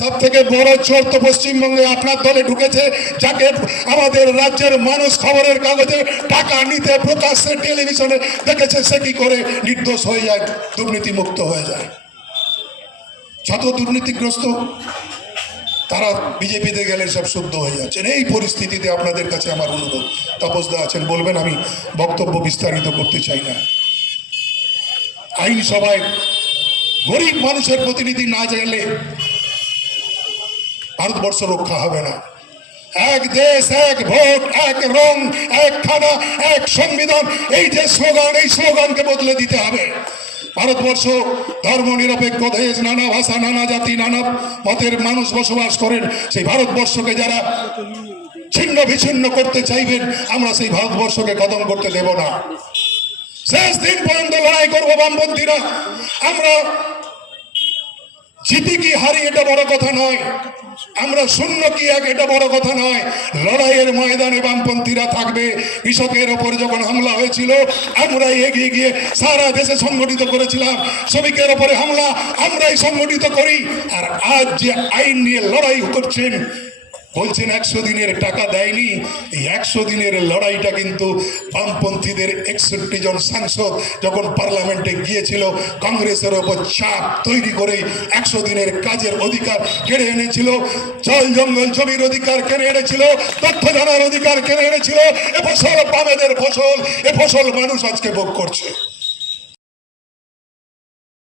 সব থেকে বড় চোর তো পশ্চিমবঙ্গে আপনার দলে ঢুকেছে, যাকে আমাদের রাজ্যের মানুষ খবরের কাগজে টাকা নিতে প্রকাশ্যে টেলিভিশনে দেখেছে, সে কি করে নির্দোষ হয়ে যায়, দুর্নীতি মুক্ত হয়ে যায়। যত দুর্নীতিগ্রস্ত তারা বিজেপিতে গেলে সব শুদ্ধ হয়ে যাচ্ছেন। এই পরিস্থিতিতে আপনাদের কাছে আমার অনুরোধ, তপসদা আছেন বলবেন, আমি বক্তব্য বিস্তারিত করতে চাই না। আইনসভায় গরিব মানুষের প্রতিনিধি না গেলে ভারতবর্ষ রক্ষা হবে না। এক দেশ, এক ভোট, এক রং, এক খানা, এক সংবিধান, এই যে স্লোগান, এই স্লোগানকে বদলে দিতে হবে। ভারতবর্ষ ধর্ম নিরপেক্ষ দেশ, নানা ভাষা, নানা জাতি, নানা মতের মানুষ বসবাস করেন। সেই ভারতবর্ষকে যারা ছিন্ন বিচ্ছিন্ন করতে চাইবেন, আমরা সেই ভারতবর্ষকে খতম করতে দেব না। শেষ দিন পর্যন্ত লড়াই করবো বামপন্থীরা। আমরা জিতি কি হারি এটা বড় কথা নয়, আমরা শূন্য কি এক এটা বড় কথা নয়। লড়াইয়ের ময়দানে বামপন্থীরা থাকবে। কৃষকের ওপর যখন হামলা হয়েছিল, আমরাই এগিয়ে গিয়ে সারা দেশে সংগঠিত করেছিলাম। শ্রমিকের ওপরে হামলা আমরাই সংগঠিত করি। আর আজ যে আইন নিয়ে লড়াই করছেন, বলছেন 100 দিনের টাকা দেয়নি, এই 100 দিনের লড়াইটা কিন্তু বামপন্থীদের 61 জন সাংসদ যখন পার্লামেন্টে গিয়েছিল, কংগ্রেসের ওপর চাপ তৈরি করে 100 দিনের কাজের অধিকার কেড়ে এনেছিল, জল জঙ্গল জমির অধিকার কেড়ে এনেছিল, তথ্য জানার অধিকার কেড়ে এনেছিল। এ ফসল বামেদের ফসল, এ ফসল মানুষ আজকে ভোগ করছে।